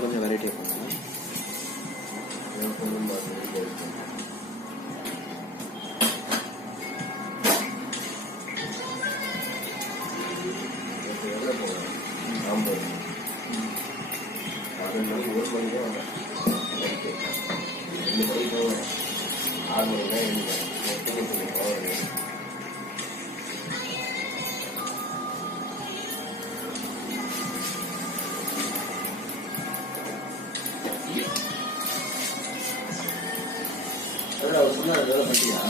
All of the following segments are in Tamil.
கொஞ்சம் வெரைட்டி சொன்னா வேலை பண்ணியா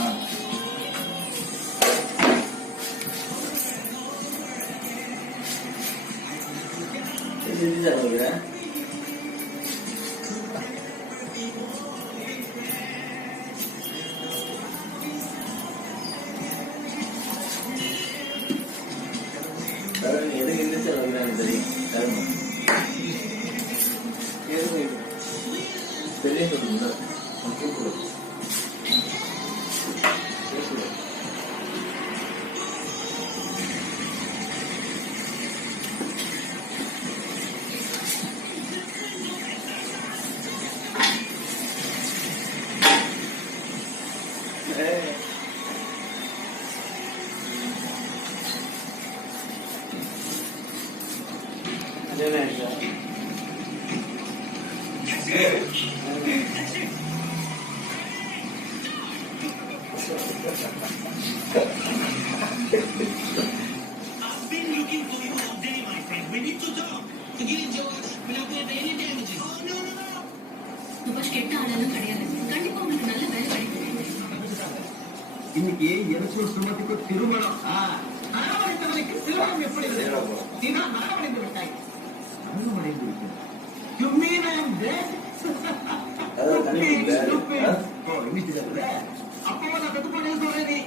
எதுக்கு இருந்துச்சு தெரியும் தெரிய சொல்லுங்க I've been looking for you all day, my friend. We need to talk. Forget it, George. We're not going to pay any damages. Oh, no. Dubash கெட்ட ஆளாலும் கிடையாது. கண்டிப்பா உங்களுக்கு நல்ல வேலை கிடைக்கும். இன்னைக்கு எரிசூர் சுமதிக்கு திருமணம். மரணமடைந்தவனுக்கு திருமணம் எப்படி இருக்கு? தினா மரணமடைந்து விட்டாய். மரணமடைந்து விட்டாய். You mean I am dead? அப்போ நான் பெத்து போனேன்னு சொல்றேன் நீ.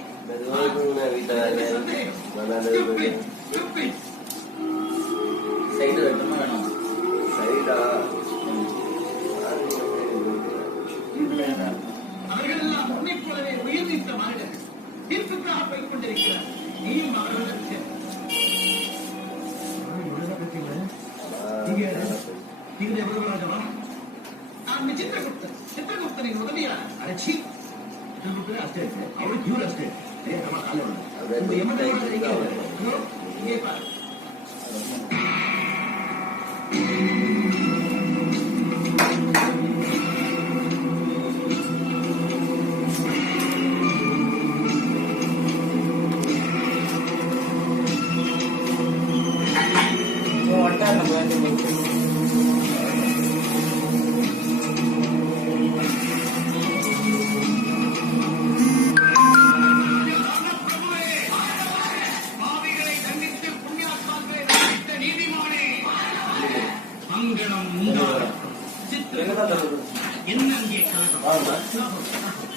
சைடு வெட்டமா வேணும். சைடா அவர்கள் எல்லாம் உன்னை போலவே உயிர் நீத்த மாறினர். தீர்ப்புக்காக போய்க் கொண்டிருக்கிறார். நீயும் அவர்களுடன் நீங்க எவ்வளவு ராஜாவா? நான் சித்திரகுப்தனின் உதவியார். அரைச்சி சித்திரகுப்தனே அಷ್ಟೇ அவருக்கு இவர் அಷ್ಟೇ இங்கே பாரு.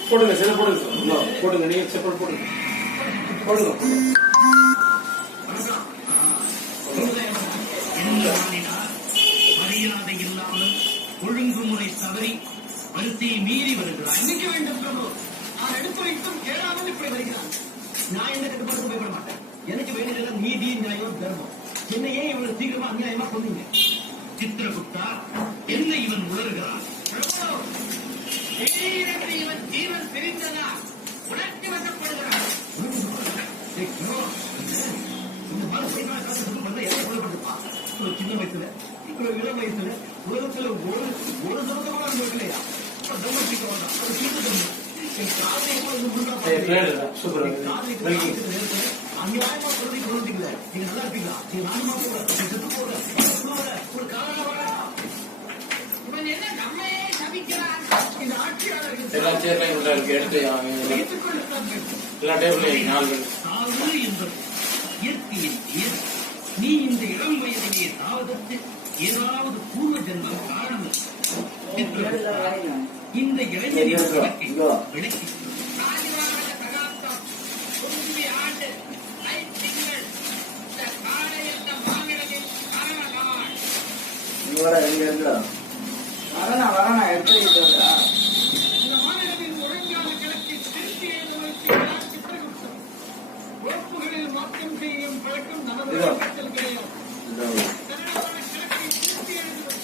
போடுங்க சில போடுங்க போடுங்க நீங்க செப்பல் போடுங்க போடுங்க மரியாதை இல்லாமல் ஒழுங்குமுறை தவறி வரிசையை மீறி வருகிறார். இன்னைக்கு வேண்டும் பிரபு. நான் எடுத்து வைத்தும் கேளாமல் இப்படி வருகிறான். நான் எந்த கட்டுப்பாடு பயப்பட மாட்டேன். எனக்கு வேண்டியதெல்லாம் நீதி நியாயம் தர்மம். என்னையே இவ்வளவு சீக்கிரமா அநியாயமா கொண்டீங்க. சித்திரகுப்தா, என்ன இவன் உணர்கிறான்? இவன் ஜீவன் பிரிந்ததா உணர்ச்சி வசப்படுகிறான். இந்த மாதிரி சின்ன வயசுல இவ்வளவு இளம் வயசுல உலகத்துல ஒரு சுதந்திரமா இல்லையா? என் காதலை எப்போ இது முழுக்க சூப்பர் அநியாயமா சொல்றதை சொல்றீங்கள நீங்க நல்லா இருப்பீங்களா நீங்க நானுமா போற செத்து போற ஒரு காரணம் இவன் என்ன நம்மையே சபிக்கிறான் இந்த ஆட்சியாளர்கள் எல்லா சேர்லையும் உள்ள இருக்கு எடுத்து எல்லா டேபிளையும் 4 பேர் சாவு என்பது இயற்கையின் இயற்கை நீ இந்த இளம் வயதிலே சாவதற்கு ஏதாவது பூர்வ ஜென்மம் காரணம் இந்த இளைஞரின் விளக்கி வரணும் எப்படி இந்த மாநிலத்தின் ஒழுங்கான கிழக்கை திருப்பி எழுதுவதற்கு சித்திரகுப்தம் உறுப்புகளில் மாற்றம் செய்யும் பழக்கம் நமது வழக்கத்தில் கிடையாது கன்னடமான கிழக்கை திருப்பி எழுதுவது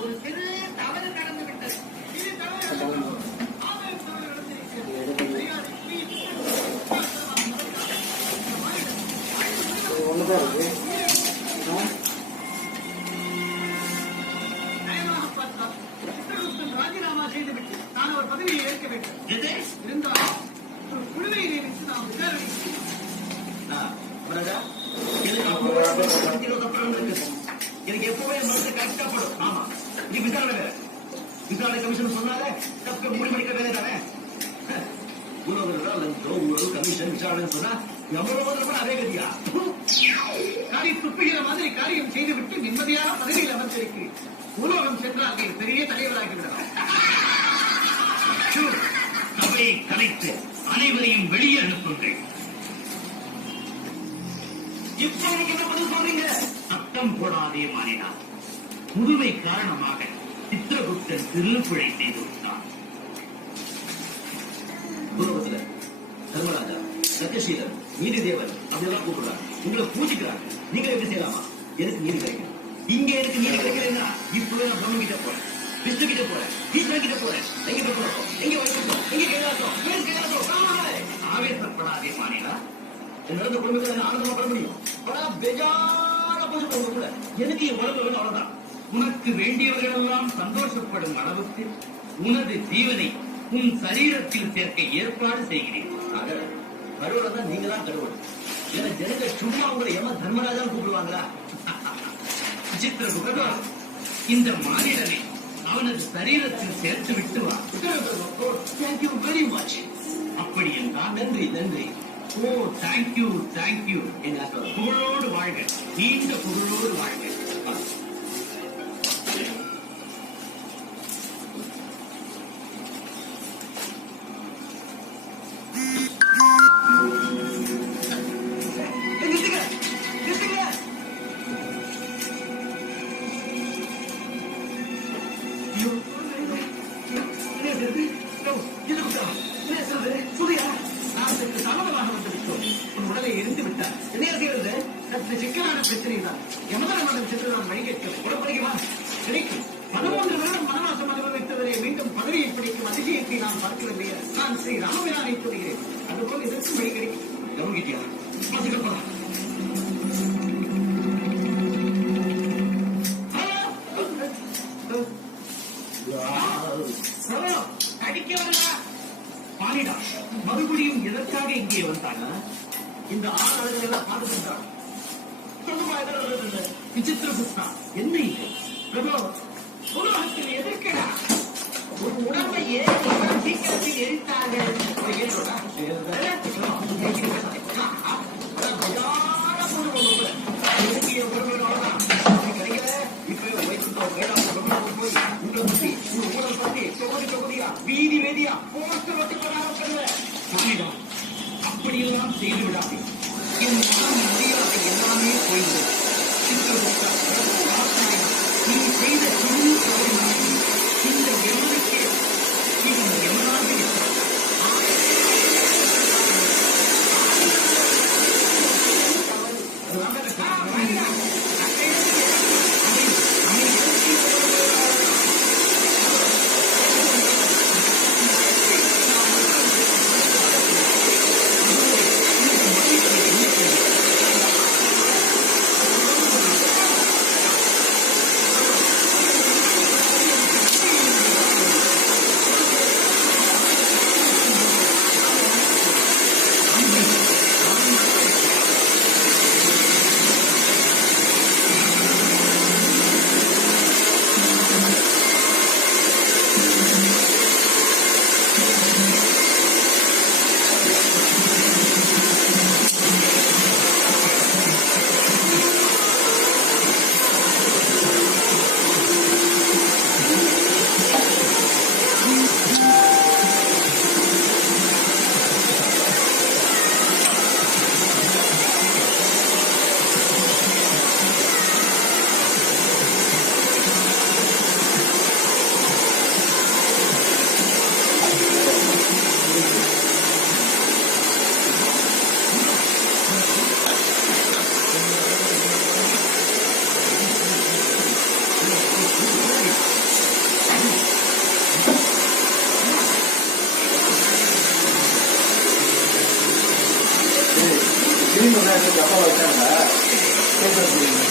ஒரு சிறு தவறு நடந்து விட்டது இது தவறு ஆதரவு தவறு நடந்திருக்கிறது ஒண்ணுதான் இருக்கு ராஜினாமா செய்துவிட்டு நான் ஒரு பதவியை ஏற்க வேண்டும் இருந்தாலும் ஒரு குழுவை நியமித்து நாம் விசாரணை எனக்கு எப்பவுமே மனசு கஷ்டப்படும் ஆமா நீ விசாரணை வேற விசாரணை கமிஷன் சொன்னாலே தப்பு முடிவெடுக்க வேலை தானே ஊழல் கமிஷன் விசாரணை சொன்னா எவ்வளவு அதே கதியா காரி துப்புகிற மாதிரி காரியம் செய்துவிட்டு நிம்மதியான பதவியில் அமர்ந்திருக்கிறேன் உலோகம் சென்றால் நீ பெரிய தலைவராகிவிடலாம் சபையை கலைத்து அனைவரையும் வெளியே அனுப்புங்கள் இப்ப எனக்கு என்ன பதில் சொல்றீங்க சத்தம் போடாதே மாறினா புதுமை காரணமாக சித்திரகுப்தன் திருப்பிழை செய்து விட்டான் உலகத்துல தர்மராஜா சத்யசீலன் நீதிதேவன் அப்படியெல்லாம் கூப்பிடுறாங்க உங்களை பூஜிக்கிறாங்க நீங்க எப்படி செய்யலாமா எனக்கு நீதி கிடைக்கும் இங்க எனக்கு நீதி கிடைக்கலன்னா இப்பவே நான் பிரம்ம கிட்ட போறேன் விஷ்ணு கிட்ட போறேன் ஈஸ்வரன் கிட்ட போறேன் எங்க போறோம் எங்க வைக்கிறோம் எங்க கைலாசம் ஆவேசப்படாதே மாநிலா நடந்த குடும்பத்தில் ஆனந்தமா பண்ண முடியும் ஆனா பெஜார கூட எனக்கு உடம்பு வேணும் அவ்வளவுதான் உனக்கு வேண்டியவர்கள் எல்லாம் சந்தோஷப்படும் அளவுக்கு உனது ஜீவனை உன் சரீரத்தில் சேர்க்க ஏற்பாடு செய்கிறேன் கடவுளை தான் நீங்க தான் கடவுள் ஏன்னா ஜனங்க சும்மா உங்களை எம தர்மராஜான்னு கூப்பிடுவாங்களா சித்திர இந்த மாநிலனை அவனது சரீரத்தில் சேர்த்து விட்டு வா தேங்க்யூ வெரி மச் அப்படி என்றால் நன்றி நன்றி ஓ தேங்க்யூ தேங்க்யூ என்ன புகழோடு வாழ்க நீண்ட புகழோடு வாழ்க உடலை எரிந்து விட்டார் என்ன செய்வது சற்று சிக்கலான பிரச்சனை தான் யமதரமனம் சென்று நான் வழி கேட்கிறேன் உடற்படிக்குமா கிடைக்கும் 13 வருடம் வனவாசம் அனுபவித்தவரை மீண்டும் பதவியை பிடிக்கும் அதிசயத்தை நான் பார்க்கவில்லை நான் ஸ்ரீ ராமபிரானை கூறுகிறேன் அதுபோல் இதற்கும் வழி கிடைக்கும் கவனிக்கிட்டியா பார்த்துக்கப்பா அடிக்க வரலா பாலிடா மறுபடியும் எதற்காக இங்கே வந்தாங்க இந்த ஆளுநர்கள் எல்லாம் பாதுகாத்தாங்க விசித்திர புத்தா என்ன இது பிரபு உலகத்தில் எதிர்க்கடா ஒரு உடம்பை சீக்கிரத்தில் எரித்தாங்க வீதி வேதியா அப்படியெல்லாம் செய்து விடாதே என் மரியாதை எல்லாமே போய்விடும் நீ செய்த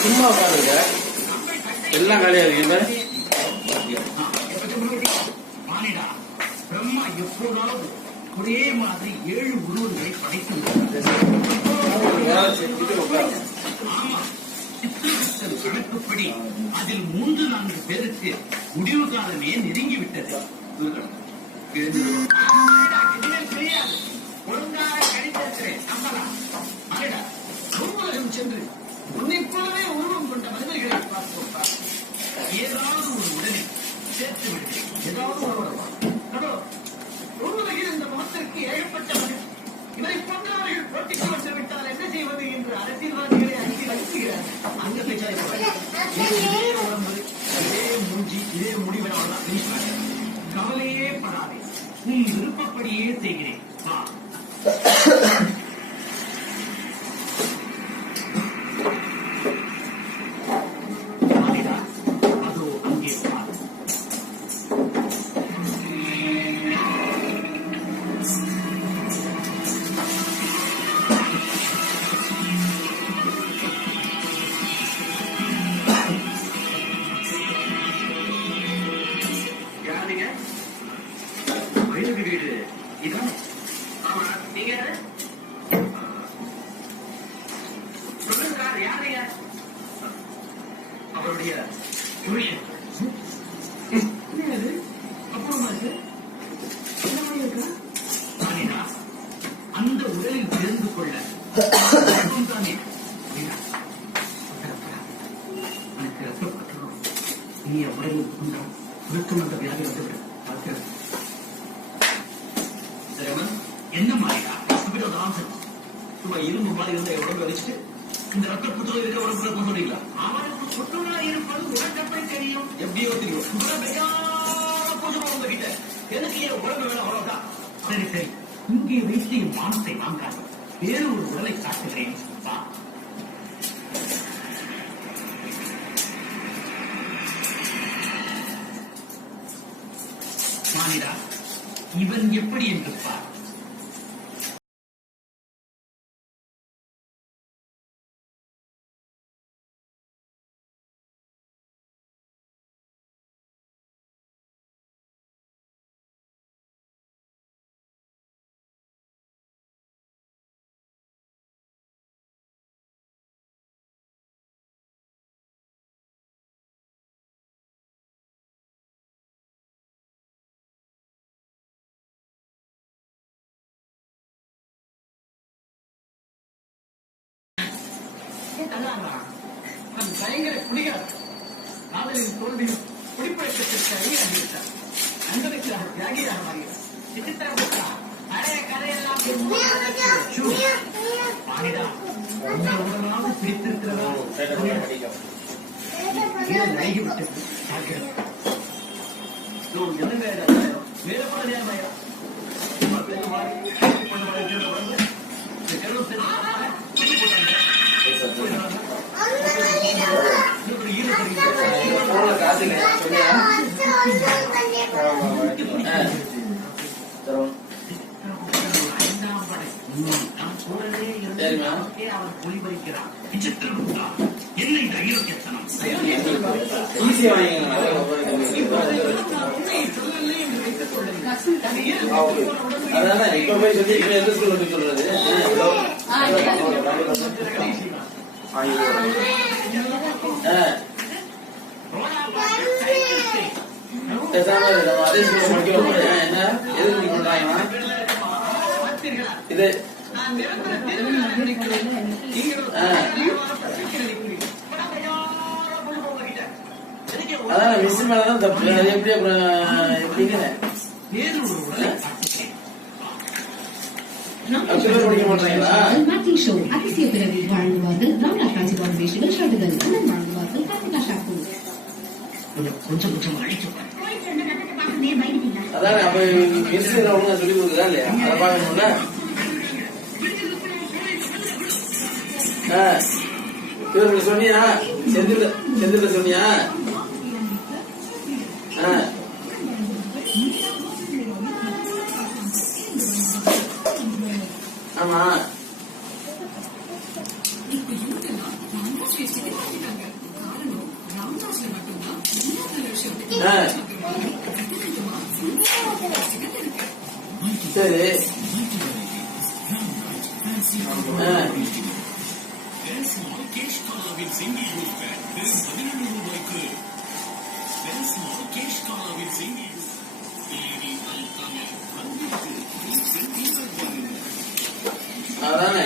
சும்மா உட்காந்துருக்க எல்லாம் காலியா இருக்கு பாரு. மானிடா பிரம்மா எப்போதாவது ஒரே மாதிரி 7 உருவங்களை படைத்துள்ளார். ஆமா, சித்திரகுப்தன் கணக்குப்படி அதில் 3-4 பேருக்கு முடிவு காலமே நெருங்கிவிட்டது. தெரியாது, ஒழுங்காக கணித்திருக்கிறேன். நம்பலாம். மானிடா, பூவுலகம் சென்று உன்னை போலவே உருவம் கொண்ட மனிதர்களை பார்ப்போம். ஏதாவது ஒரு உடலை சேர்த்து விடுகிறேன். ஏதாவது ஒரு உருவகையில் இந்த முகத்திற்கு ஏகப்பட்ட மனிதர் இவரை போன்றவர்கள் போட்டிக்கு வந்து விட்டால் என்ன செய்வது என்று அரசியல்வாதிகளை அங்கே வைக்கிறார். அங்க இதே உடம்பு, இதே மூஞ்சி, இதே முடிவெல்லாம் பேசுவாங்க. கவலையே படாதே, உன் விருப்பப்படியே செய்கிறேன். வா. அதோ அங்கே பார். யாருங்க? வயது வீடு இதான். ஆமா, நீங்க யாரு? சொல்லுங்க சார், யாருங்க? அவருடைய புருஷன். என்ன அது? அப்புறமா இருக்கு? என்ன மாதிரி இருக்கா? ராணிடா, அந்த உடலில் சேர்ந்து கொள்ள தானே எனக்கு ரத்தப்பட்டுரும். நீ உடலில் கொண்டான் விருத்தம் என்ற வியாதி வந்துவிடும். பார்க்கிறேன். சரிவன், என்ன மாதிரிடா? சும்மா இரும்பு மாதிரி இருந்த உடம்பு வச்சுட்டு இந்த ரத்த புற்றுநோய் இருக்கிற உடம்புல கொண்டு வரீங்களா? அவனுக்கு புற்றுநோய் இருப்பது உனக்கு எப்படி தெரியும்? எப்படியோ தெரியும். உங்ககிட்ட எனக்கு ஏன் உடம்பு வேணும்? அவ்வளவுதான். சரி சரி, இங்கே வைத்து என் மானத்தை வாங்காது. வேறு ஒரு உடலை காட்டுகிறேன். வா. மானிடா, இவன் எப்படி என்று பார். பயங்கர குடிகார் காதலின் தோல்வியும் குடிப்பழக்கத்திற்கு அடியாகிவிட்டார். நண்பனுக்கு தியாகியாக மாறுகிறார். சித்திரகுப்தா, பழைய கதையெல்லாம் மானிடா, உங்க உடலாவது பிடித்திருக்கிறதா? நைகிவிட்டது. என்ன வேற பழைய பயம் ஒளிபரிக்கிறான். என்ன இந்த அயோக்கியத்தனம்? ஈஸியா அதான் இப்ப போய் சொல்லி எந்த ஸ்கூல்ல போய் சொல்றது? அதே ஸ்கூல்ல படிக்க போறேன். என்ன எதுக்கு நீ பண்றாங்க? இது அதான் மிஸ் மேலதான் தப்பு. அது எப்படி அப்புறம் எப்படிங்க படிக்க மாட்டாங்களா? அதிசய பிறவி வாழ்ந்துவார்கள். ராம்நாத் ராஜிவான் வேஷங்கள் ஷாட்டுகள் கண்ணன் வாழ்ந்துவார்கள். கார்த்திகா ஷாக்கு கொஞ்சம் கொஞ்சம் அழிச்சு. அதான் அப்ப மிஸ் ஒழுங்கா சொல்லி கொடுக்குதா இல்லையா? அதை பார்க்கணும்ல. இவருக்கு சொன்னியா? செந்தில் சொன்னியா? ஆமா சரி அதானே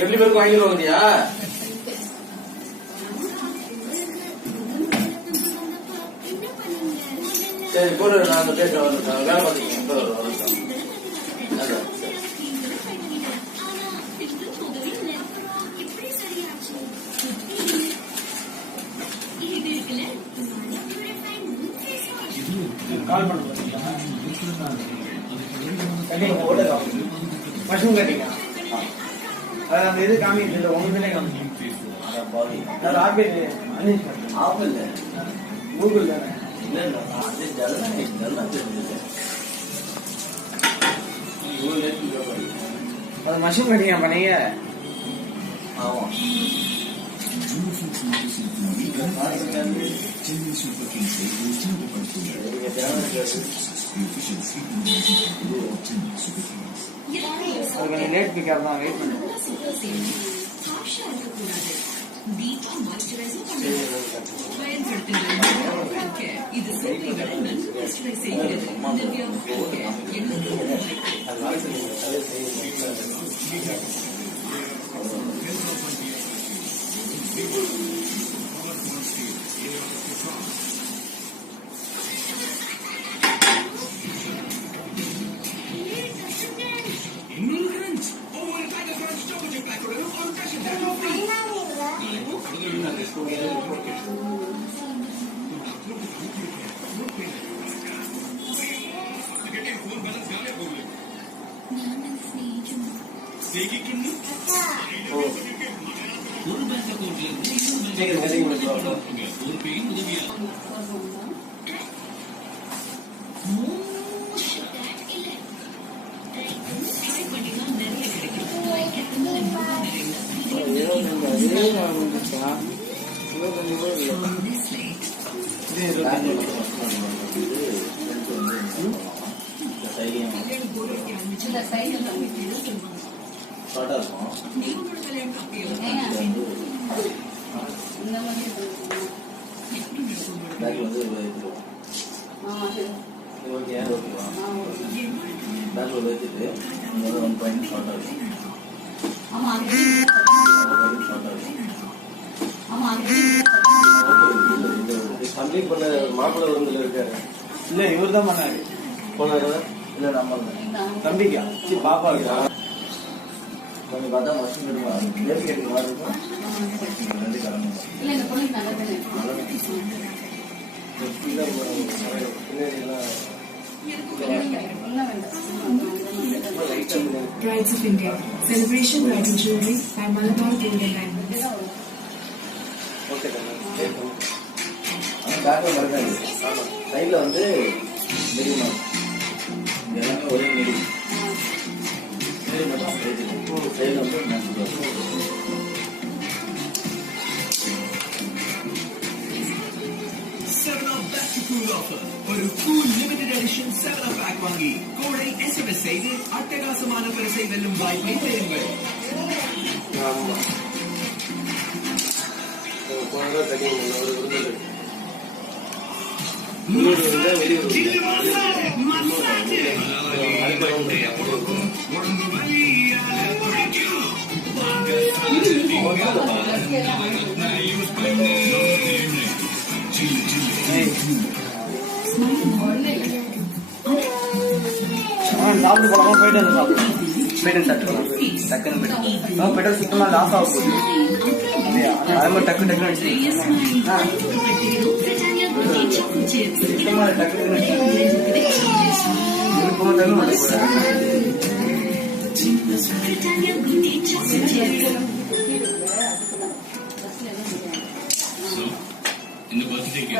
எப்படி பேருக்கு வாங்கிட்டு வந்தியா? சரி போடு, நான் அந்த பேச வேலை பார்த்துக்கேன். கால் பண்ண மஷ்ரூம் கட்டிங்க அது அந்த இது காமிக்கிட்டு இல்லை உங்களுக்குள்ளே காமிச்சு ஆப்பிள் கூகுள் தானே அது மஷ்ரூம் கட்டிங்க பண்ணீங்க ஆமாம் லேட் பிக்கப் தான் வெயிட் பண்ணுங்க மாப்பிள்ளை விருந்தில் இருக்காரு. இல்ல இவர் தான் பண்ணாரு போனாரு. இல்ல நம்ம தம்பிக்கா பாப்பா இருக்கா கொஞ்சம் பார்த்தா மஷ்ரூம் நேர்த்தி கேட்டு மாதிரி இருக்கும். Brides of India. Celebration bridal jewelry by Malabar Golden Diamonds. பேக்கில் மறக்காது. சைடில் வந்து மெரிமா எல்லாமே ஒரே மெரி மட்டும் சைடில் வந்து ஒரு கூல் லிமிடெட் எடிஷன் 7 பேக் வாங்கி கோடை SMS செய்து அட்டகாசமான பரிசை வெல்லும் வாய்ப்பை பெறுங்கள். சாப்பிட்டு போலாமா போயிட்டு வந்து சாப்பிட்டு டக்குன்னு போயிட்டு பெட்ரோல் சுத்தமாக லாஸ் ஆக போகுது. அதே மாதிரி டக்கு டக்குன்னு சுத்தமாக டக்குன்னு இந்த பர்த்டேக்கு